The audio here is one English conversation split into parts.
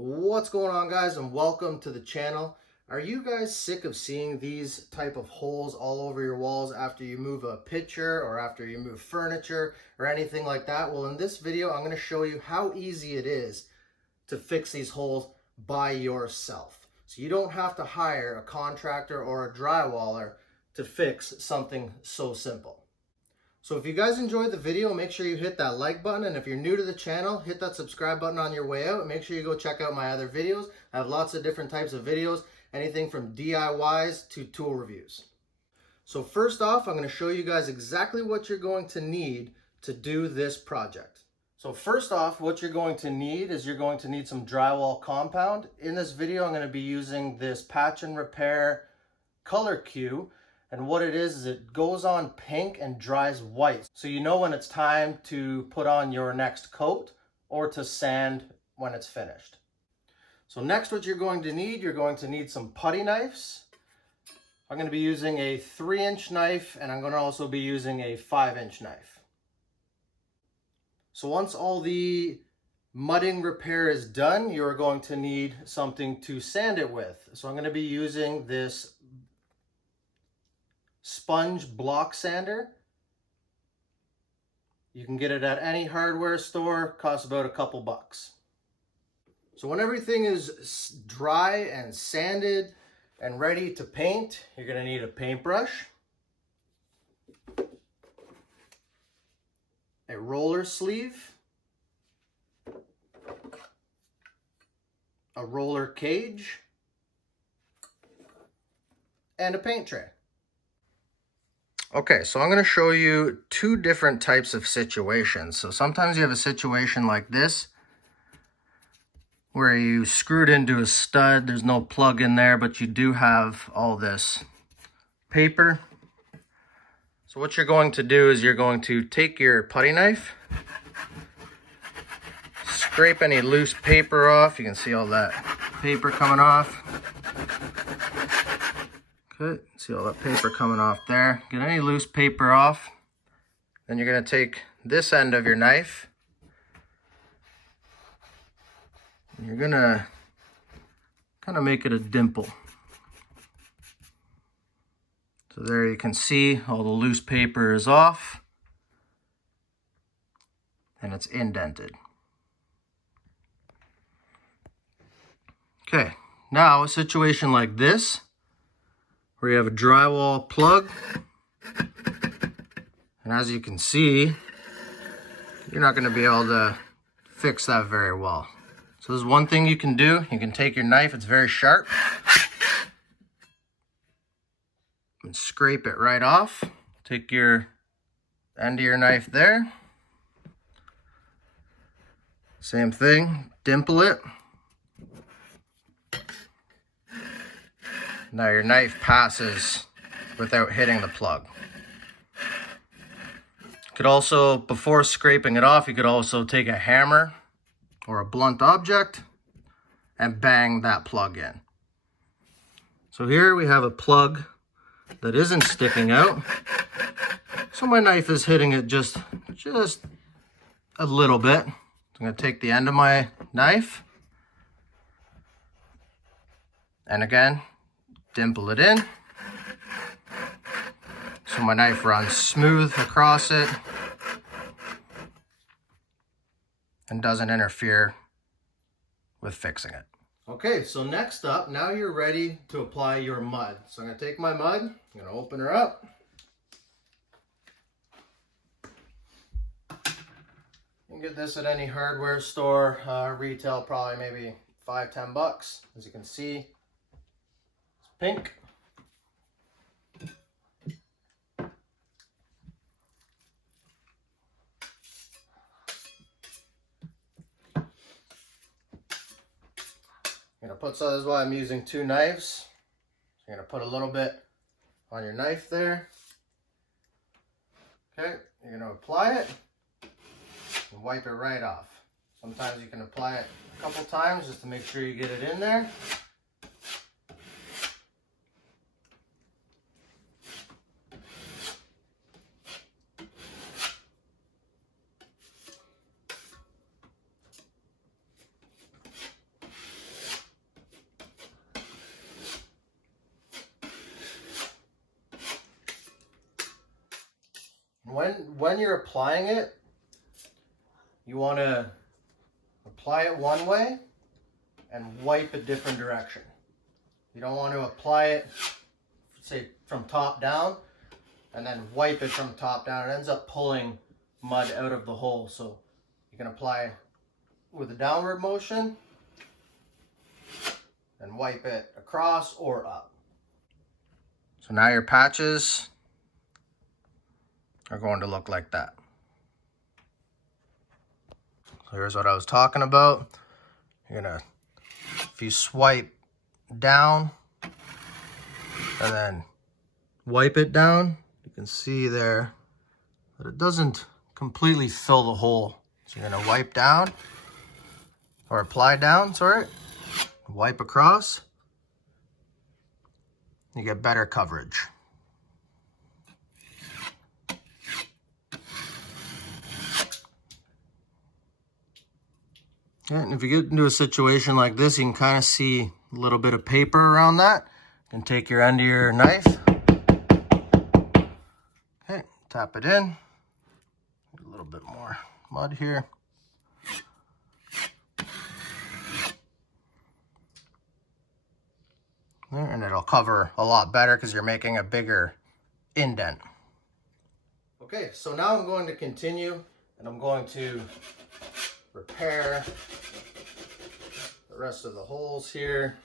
What's going on, guys, and welcome to the channel. Are you guys sick of seeing these type of holes all over your walls after you move a picture or after you move furniture or anything like that? Well, in this video, I'm going to show you how easy it is to fix these holes by yourself. So you don't have to hire a contractor or a drywaller to fix something so simple. So if you guys enjoyed the video, make sure you hit that like button, and if you're new to the channel, hit that subscribe button on your way out, and make sure you go check out my other videos. I have lots of different types of videos, anything from DIYs to tool reviews. So first off, I'm going to show you guys exactly what you're going to need to do this project. So first off, what you're going to need is you're going to need some drywall compound. In this video, I'm going to be using this Patch and Repair Color Cue. And what it is it goes on pink and dries white. So you know when it's time to put on your next coat or to sand when it's finished. So next, what you're going to need some putty knives. I'm going to be using a 3-inch knife, and I'm going to also be using a 5-inch knife. So once all the mudding repair is done, you're going to need something to sand it with. So I'm going to be using this sponge block sander. You can get it at any hardware store, costs about a couple bucks. So when everything is dry and sanded and ready to paint, you're going to need a paintbrush, a roller sleeve, a roller cage, and a paint tray. Okay, so I'm going to show you two different types of situations. So sometimes you have a situation like this where you screwed into a stud, there's no plug in there, but you do have all this paper. So what you're going to do is you're going to take your putty knife, scrape any loose paper off. You can see all that paper coming off. Okay, see all that paper coming off there. Get any loose paper off. Then you're going to take this end of your knife. And you're going to kind of make it a dimple. So there you can see all the loose paper is off. And it's indented. Okay, now a situation like this, where you have a drywall plug, and as you can see, you're not going to be able to fix that very well. So there's one thing you can do. You can take your knife, it's very sharp, and scrape it right off. Take your end of your knife there. Same thing, dimple it. Now your knife passes without hitting the plug. You could also, before scraping it off, you could also take a hammer or a blunt object and bang that plug in. So here we have a plug that isn't sticking out. So my knife is hitting it just a little bit. So I'm going to take the end of my knife and again, dimple it in so my knife runs smooth across it and doesn't interfere with fixing it. Okay, so next up, now you're ready to apply your mud. So I'm going to take my mud, I'm going to open her up. You can get this at any hardware store, retail probably maybe $5-10 bucks. As you can see, it's pink. I'm going to put, so this is why I'm using two knives. So you're going to put a little bit on your knife there. Okay, you're going to apply it and wipe it right off. Sometimes you can apply it a couple times just to make sure you get it in there. When you're applying it, you want to apply it one way and wipe a different direction. You don't want to apply it, say, from top down and then wipe it from top down. It ends up pulling mud out of the hole. So you can apply with a downward motion and wipe it across or up. So now your patches are going to look like that. So here's what I was talking about. You're gonna, if you swipe down and then wipe it down, you can see there that it doesn't completely fill the hole. So you're gonna wipe down, or apply down, sorry, wipe across, you get better coverage. And if you get into a situation like this, you can kind of see a little bit of paper around that. You can take your end of your knife, okay, tap it in, a little bit more mud here. There, and it'll cover a lot better because you're making a bigger indent. Okay, so now I'm going to continue and I'm going to repair the rest of the holes here.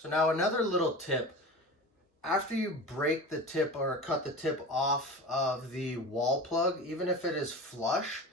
So now another little tip, after you break the tip or cut the tip off of the wall plug, even if it is flush,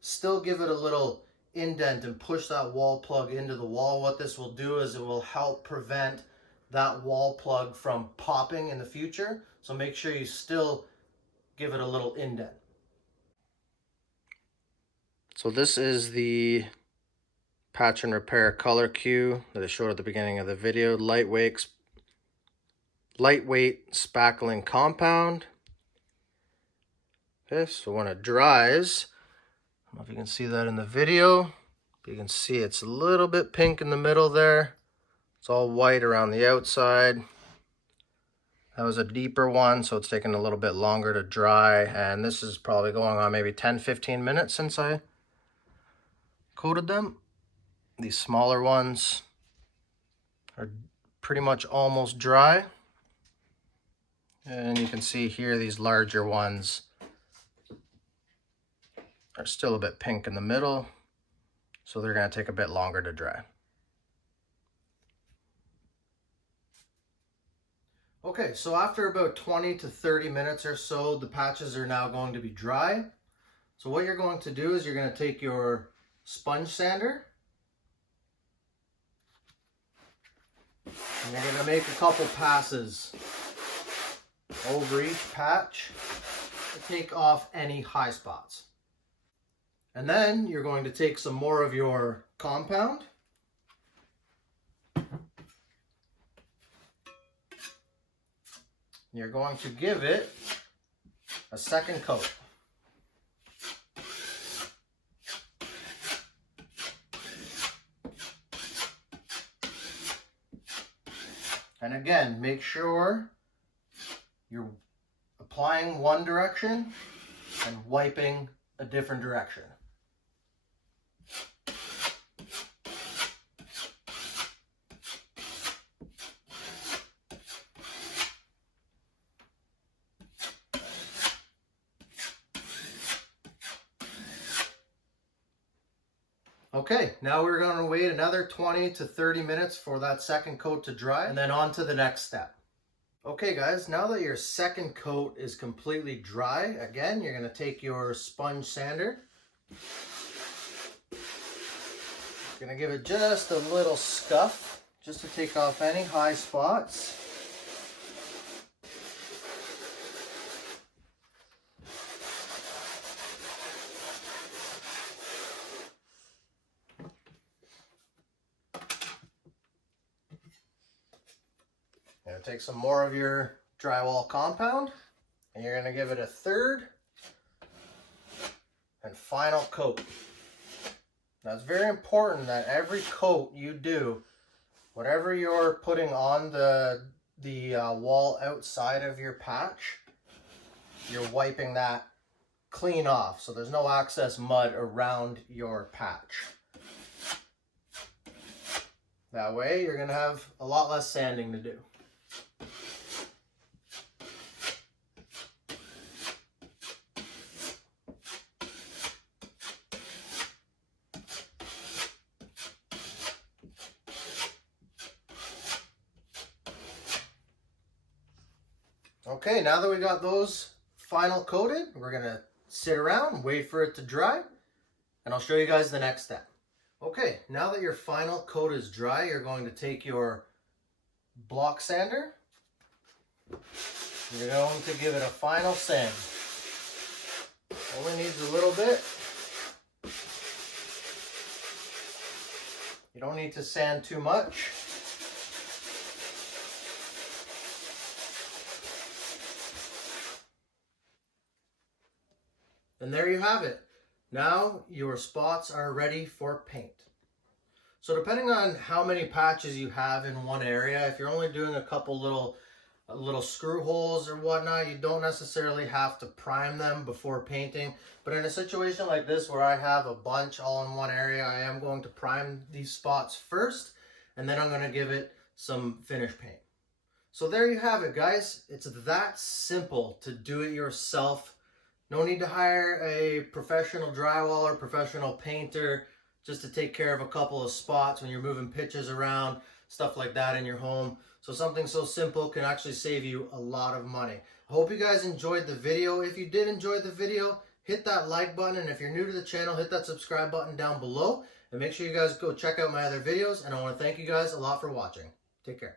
still give it a little indent and push that wall plug into the wall. What this will do is it will help prevent that wall plug from popping in the future. So make sure you still give it a little indent. So this is the patch and repair color cue that I showed at the beginning of the video. Lightweight spackling compound. Okay, so when it dries, I don't know if you can see that in the video, but you can see it's a little bit pink in the middle there. It's all white around the outside. That was a deeper one, so it's taking a little bit longer to dry, and this is probably going on maybe 10-15 minutes since I coated them. These smaller ones are pretty much almost dry. And you can see here these larger ones are still a bit pink in the middle, so they're going to take a bit longer to dry. Okay, so after about 20 to 30 minutes or so, the patches are now going to be dry. So what you're going to do is you're going to take your sponge sander, and you're going to make a couple passes over each patch to take off any high spots. And then you're going to take some more of your compound you're going to give it a second coat. And again, make sure you're applying one direction and wiping a different direction. Okay, now we're going to wait another 20 to 30 minutes for that second coat to dry, and then on to the next step. Okay guys, now that your second coat is completely dry, again, you're going to take your sponge sander. You're going to give it just a little scuff, just to take off any high spots. You're going to take some more of your drywall compound and you're going to give it a third and final coat. Now it's very important that every coat you do, whatever you're putting on the wall outside of your patch, you're wiping that clean off so there's no excess mud around your patch. That way you're going to have a lot less sanding to do. Okay, now that we got those final coated, we're going to sit around, wait for it to dry, and I'll show you guys the next step. Okay, now that your final coat is dry, you're going to take your block sander. You're going to give it a final sand. Only needs a little bit. You don't need to sand too much. And there you have it. Now your spots are ready for paint. So depending on how many patches you have in one area, if you're only doing a couple little screw holes or whatnot, you don't necessarily have to prime them before painting. But in a situation like this where I have a bunch all in one area, I am going to prime these spots first, and then I'm going to give it some finish paint. So there you have it, guys. It's that simple to do it yourself. No need to hire a professional drywaller, professional painter, just to take care of a couple of spots when you're moving pitches around, stuff like that in your home. So something so simple can actually save you a lot of money. I hope you guys enjoyed the video. If you did enjoy the video, hit that like button. And if you're new to the channel, hit that subscribe button down below. And make sure you guys go check out my other videos. And I want to thank you guys a lot for watching. Take care.